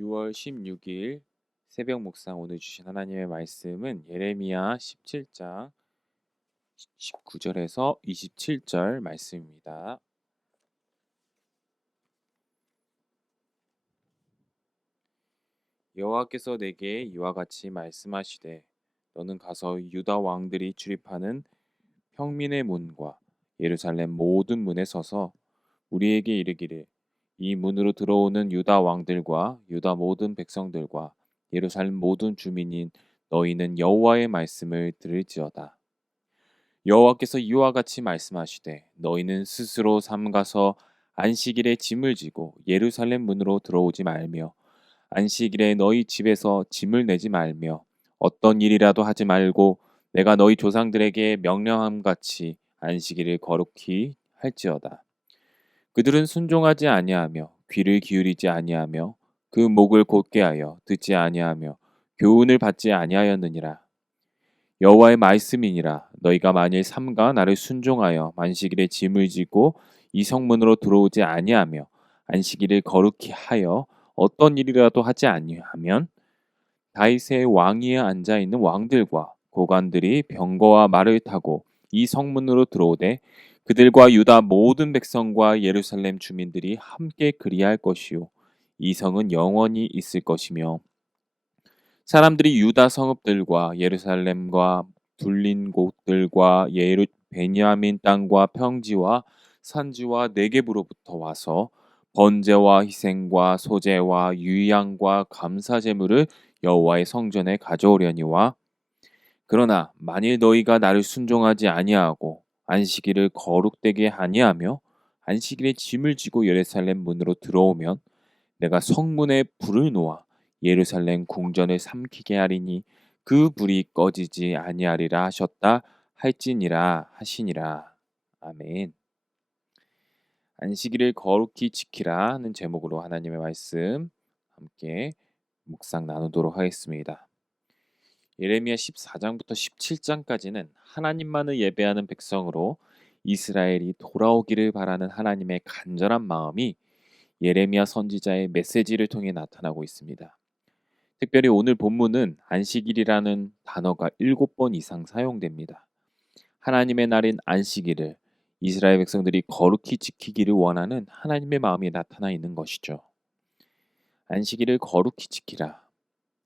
6월 16일 새벽 묵상 오늘 주신 하나님의 말씀은 예레미야 17장 19절에서 27절 말씀입니다. 여호와께서 내게 이와 같이 말씀하시되 너는 가서 유다 왕들이 출입하는 평민의 문과 예루살렘 모든 문에 서서 우리에게 이르기를 이 문으로 들어오는 유다 왕들과 유다 모든 백성들과 예루살렘 모든 주민인 너희는 여호와의 말씀을 들을지어다. 여호와께서 이와 같이 말씀하시되 너희는 스스로 삼가서 안식일에 짐을 지고 예루살렘 문으로 들어오지 말며 안식일에 너희 집에서 짐을 내지 말며 어떤 일이라도 하지 말고 내가 너희 조상들에게 명령함 같이 안식일을 거룩히 할지어다. 그들은 순종하지 아니하며 귀를 기울이지 아니하며 그 목을 곧게 하여 듣지 아니하며 교훈을 받지 아니하였느니라. 여호와의 말씀이니라. 너희가 만일 삼가 나를 순종하여 안식일에 짐을 지고 이 성문으로 들어오지 아니하며 안식일을 거룩히 하여 어떤 일이라도 하지 아니하면 다윗의 왕위에 앉아 있는 왕들과 고관들이 병거와 말을 타고 이 성문으로 들어오되 그들과 유다 모든 백성과 예루살렘 주민들이 함께 그리할 것이요 이 성은 영원히 있을 것이며 사람들이 유다 성읍들과 예루살렘과 둘린 곳들과 베냐민 땅과 평지와 산지와 네겝으로부터 와서 번제와 희생과 소제와 유향과 감사 제물을 여호와의 성전에 가져오려니와 그러나 만일 너희가 나를 순종하지 아니하고 안식일을 거룩되게 아니하며 안식일에 짐을 지고 예루살렘 문으로 들어오면 내가 성문에 불을 놓아 예루살렘 궁전을 삼키게 하리니 그 불이 꺼지지 아니하리라 하셨다 할지니라 하시니라. 아멘. 안식일을 거룩히 지키라 하는 제목으로 하나님의 말씀 함께 묵상 나누도록 하겠습니다. 예레미야 14장부터 17장까지는 하나님만을 예배하는 백성으로 이스라엘이 돌아오기를 바라는 하나님의 간절한 마음이 예레미야 선지자의 메시지를 통해 나타나고 있습니다. 특별히 오늘 본문은 안식일이라는 단어가 7번 이상 사용됩니다. 하나님의 날인 안식일을 이스라엘 백성들이 거룩히 지키기를 원하는 하나님의 마음이 나타나 있는 것이죠. 안식일을 거룩히 지키라.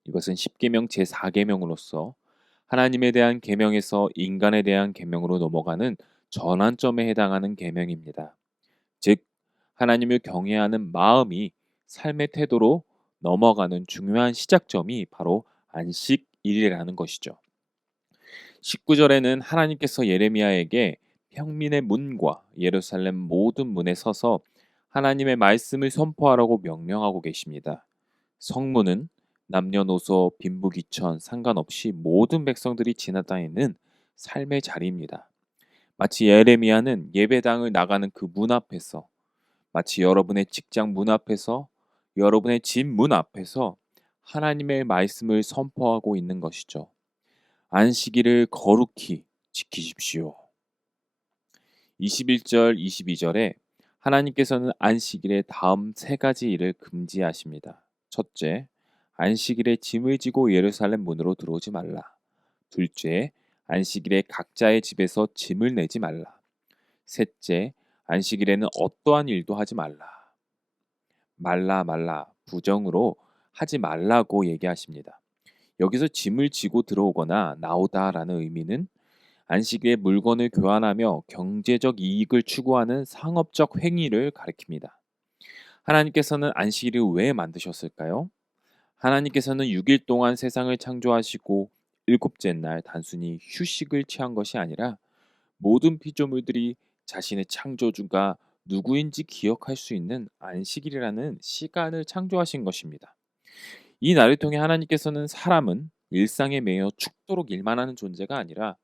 이것은 십계명 제4계명으로서 하나님에 대한 계명에서 인간에 대한 계명으로 넘어가는 전환점에 해당하는 계명입니다. 즉 하나님을 경외하는 마음이 삶의 태도로 넘어가는 중요한 시작점이 바로 안식일이라는 것이죠. 19절에는 하나님께서 예레미야에게 평민의 문과 예루살렘 모든 문에 서서 하나님의 말씀을 선포하라고 명령하고 계십니다. 성문은 남녀노소 빈부귀천 상관없이 모든 백성들이 지나다니는 삶의 자리입니다. 마치 예레미야는 예배당을 나가는 그 문 앞에서 마치 여러분의 직장 문 앞에서 여러분의 집 문 앞에서 하나님의 말씀을 선포하고 있는 것이죠. 안식일을 거룩히 지키십시오. 21절, 22절에 하나님께서는 안식일에 다음 세 가지 일을 금지하십니다. 첫째, 안식일에 짐을 지고 예루살렘 문으로 들어오지 말라. 둘째, 안식일에 각자의 집에서 짐을 내지 말라. 셋째, 안식일에는 어떠한 일도 하지 말라. 말라 부정으로 하지 말라고 얘기하십니다. 여기서 짐을 지고 들어오거나 나오다라는 의미는 안식일에 물건을 교환하며 경제적 이익을 추구하는 상업적 행위를 가리킵니다. 하나님께서는 안식일을 왜 만드셨을까요? 하나님께서는 6일 동안 세상을 창조하시고 일곱째 날 단순히 휴식을 취한 것이 아니라 모든 피조물들이 자신의 창조주가 누구인지 기억할 수 있는 안식일이라는 시간을 창조하신 것입니다. 이 날을 통해 하나님께서는 사람은 일상에 매여 죽도록 일만 하는 존재가 아니라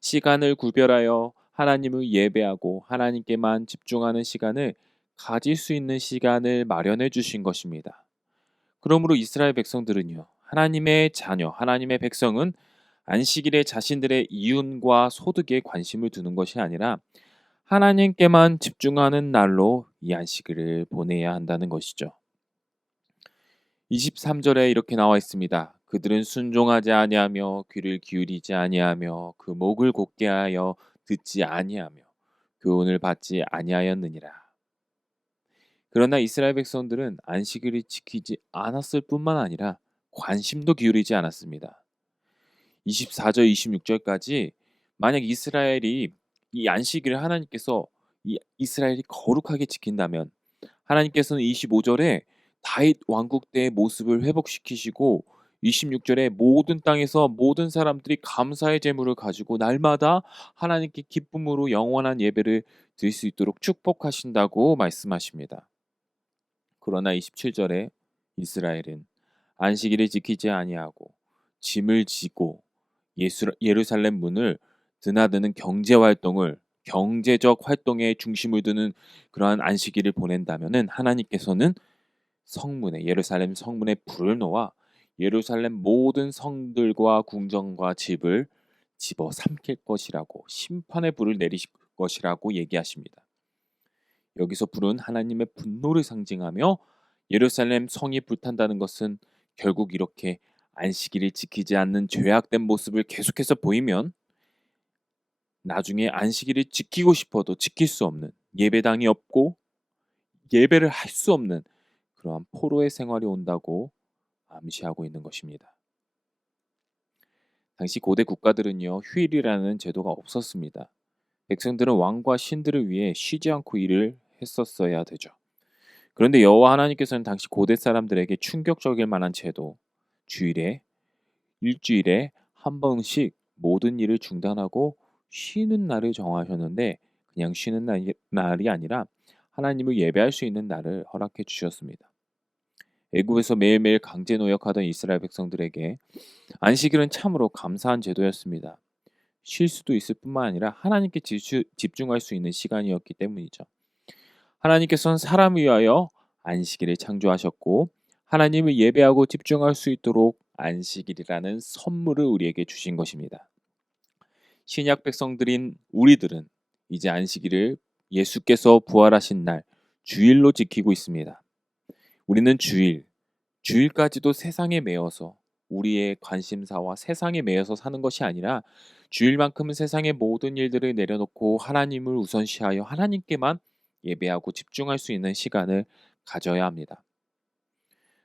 시간을 구별하여 하나님을 예배하고 하나님께만 집중하는 시간을 가질 수 있는 시간을 마련해 주신 것입니다. 그러므로 이스라엘 백성들은요, 하나님의 자녀, 하나님의 백성은 안식일에 자신들의 이윤과 소득에 관심을 두는 것이 아니라 하나님께만 집중하는 날로 이 안식일을 보내야 한다는 것이죠. 23절에 이렇게 나와 있습니다. 그들은 순종하지 아니하며 귀를 기울이지 아니하며 그 목을 곧게 하여 듣지 아니하며 교훈을 받지 아니하였느니라. 그러나 이스라엘 백성들은 안식일을 지키지 않았을 뿐만 아니라 관심도 기울이지 않았습니다. 24절, 26절까지 만약 이스라엘이 이 안식일을 하나님께서 이 이스라엘이 거룩하게 지킨다면 하나님께서는 25절에 다윗 왕국 때의 모습을 회복시키시고 26절에 모든 땅에서 모든 사람들이 감사의 제물을 가지고 날마다 하나님께 기쁨으로 영원한 예배를 드릴 수 있도록 축복하신다고 말씀하십니다. 그러나 27절에 이스라엘은 안식일을 지키지 아니하고 짐을 지고 예루살렘 문을 드나드는 경제적 활동에 중심을 두는 그러한 안식일을 보낸다면은 하나님께서는 예루살렘 성문에 불을 놓아 예루살렘 모든 성들과 궁정과 집을 집어 삼킬 것이라고 심판의 불을 내리실 것이라고 얘기하십니다. 여기서 불은 하나님의 분노를 상징하며 예루살렘 성이 불탄다는 것은 결국 이렇게 안식일을 지키지 않는 죄악된 모습을 계속해서 보이면 나중에 안식일을 지키고 싶어도 지킬 수 없는 예배당이 없고 예배를 할 수 없는 그러한 포로의 생활이 온다고 암시하고 있는 것입니다. 당시 고대 국가들은요, 휴일이라는 제도가 없었습니다. 백성들은 왕과 신들을 위해 쉬지 않고 일을 했었어야 되죠. 그런데 여호와 하나님께서는 당시 고대 사람들에게 충격적일 만한 제도, 주일에 일주일에 한 번씩 모든 일을 중단하고 쉬는 날을 정하셨는데 그냥 쉬는 날이 아니라 하나님을 예배할 수 있는 날을 허락해 주셨습니다. 애굽에서 매일매일 강제 노역하던 이스라엘 백성들에게 안식일은 참으로 감사한 제도였습니다. 쉴 수도 있을 뿐만 아니라 하나님께 집중할 수 있는 시간이었기 때문이죠. 하나님께서는 사람을 위하여 안식일을 창조하셨고 하나님을 예배하고 집중할 수 있도록 안식일이라는 선물을 우리에게 주신 것입니다. 신약 백성들인 우리들은 이제 안식일을 예수께서 부활하신 날 주일로 지키고 있습니다. 우리는 주일까지도 세상에 매여서 우리의 관심사와 세상에 매여서 사는 것이 아니라 주일만큼은 세상의 모든 일들을 내려놓고 하나님을 우선시하여 하나님께만 예배하고 집중할 수 있는 시간을 가져야 합니다.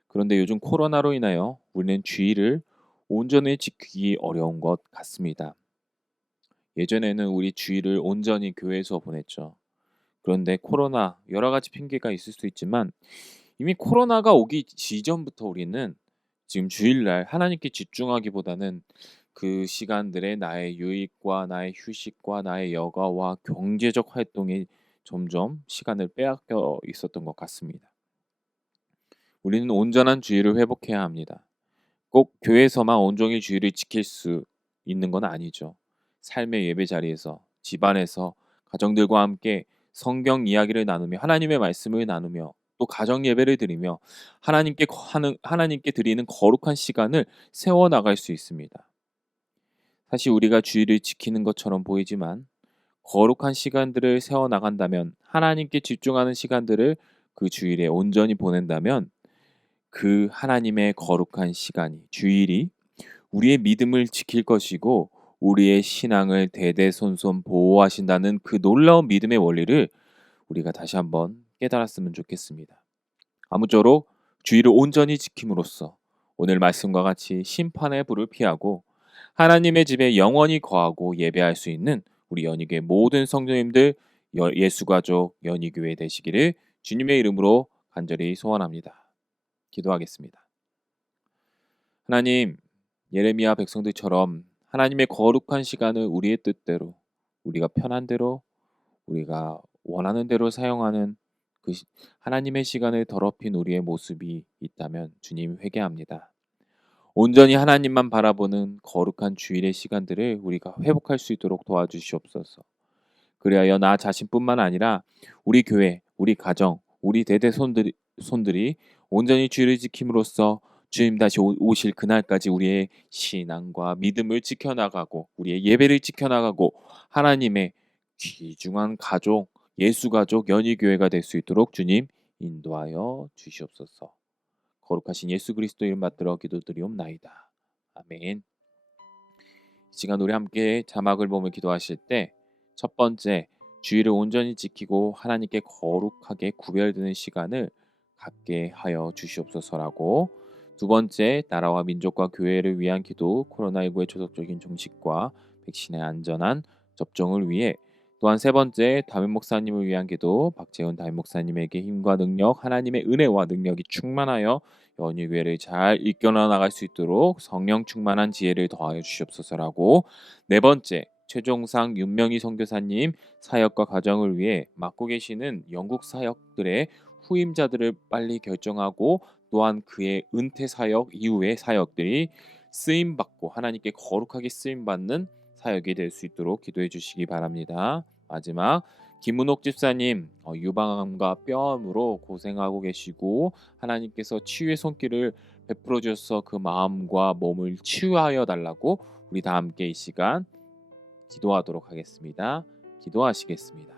그런데 요즘 코로나로 인하여 우리는 주일을 온전히 지키기 어려운 것 같습니다. 예전에는 우리 주일을 온전히 교회에서 보냈죠. 그런데 코로나 여러 가지 핑계가 있을 수 있지만 이미 코로나가 오기 이전부터 우리는 지금 주일날 하나님께 집중하기보다는 그 시간들에 나의 유익과 나의 휴식과 나의 여가와 경제적 활동에 점점 시간을 빼앗겨 있었던 것 같습니다. 우리는 온전한 주의를 회복해야 합니다. 꼭 교회에서만 온종일 주의를 지킬 수 있는 건 아니죠. 삶의 예배 자리에서, 집안에서, 가정들과 함께 성경 이야기를 나누며 하나님의 말씀을 나누며 또 가정 예배를 드리며 하나님께 드리는 거룩한 시간을 세워 나갈 수 있습니다. 사실 우리가 주의를 지키는 것처럼 보이지만 거룩한 시간들을 세워 나간다면 하나님께 집중하는 시간들을 그 주일에 온전히 보낸다면 그 하나님의 거룩한 시간이 주일이 우리의 믿음을 지킬 것이고 우리의 신앙을 대대손손 보호하신다는 그 놀라운 믿음의 원리를 우리가 다시 한번 깨달았으면 좋겠습니다. 아무쪼록 주의를 온전히 지킴으로써 오늘 말씀과 같이 심판의 불을 피하고 하나님의 집에 영원히 거하고 예배할 수 있는 우리 연희교회 모든 성도님들 예수가족 연희교회 되시기를 주님의 이름으로 간절히 소원합니다. 기도하겠습니다. 하나님, 예레미야 백성들처럼 하나님의 거룩한 시간을 우리의 뜻대로 우리가 편한 대로 우리가 원하는 대로 사용하는 하나님의 시간을 더럽힌 우리의 모습이 있다면 주님 회개합니다. 온전히 하나님만 바라보는 거룩한 주일의 시간들을 우리가 회복할 수 있도록 도와주시옵소서. 그리하여 나 자신뿐만 아니라 우리 교회, 우리 가정, 우리 손들이 온전히 주일을 지킴으로써 주님 다시 오실 그날까지 우리의 신앙과 믿음을 지켜나가고 우리의 예배를 지켜나가고 하나님의 귀중한 가족, 예수 가족 연희교회가 될 수 있도록 주님 인도하여 주시옵소서. 거룩하신 예수 그리스도 이름 받들어 기도드리옵나이다. 아멘. 이 시간 우리 함께 자막을 보며 기도하실 때 첫 번째, 주의를 온전히 지키고 하나님께 거룩하게 구별되는 시간을 갖게 하여 주시옵소서라고, 두 번째, 나라와 민족과 교회를 위한 기도, 코로나19의 조속적인 종식과 백신의 안전한 접종을 위해, 또한 세 번째, 담임 목사님을 위한 기도, 박재훈 담임 목사님에게 힘과 능력, 하나님의 은혜와 능력이 충만하여 연휴교회를 잘 이끌어 나갈 수 있도록 성령 충만한 지혜를 더하여 주시옵소서라고, 네 번째, 최종상 윤명희 선교사님 사역과 가정을 위해 맡고 계시는 영국 사역들의 후임자들을 빨리 결정하고, 또한 그의 은퇴 사역 이후의 사역들이 쓰임 받고 하나님께 거룩하게 쓰임 받는 사역이 될 수 있도록 기도해 주시기 바랍니다. 마지막, 김문옥 집사님 유방암과 뼈암으로 고생하고 계시고 하나님께서 치유의 손길을 베풀어 주셔서 그 마음과 몸을 치유하여 달라고, 우리 다 함께 이 시간 기도하도록 하겠습니다. 기도하시겠습니다.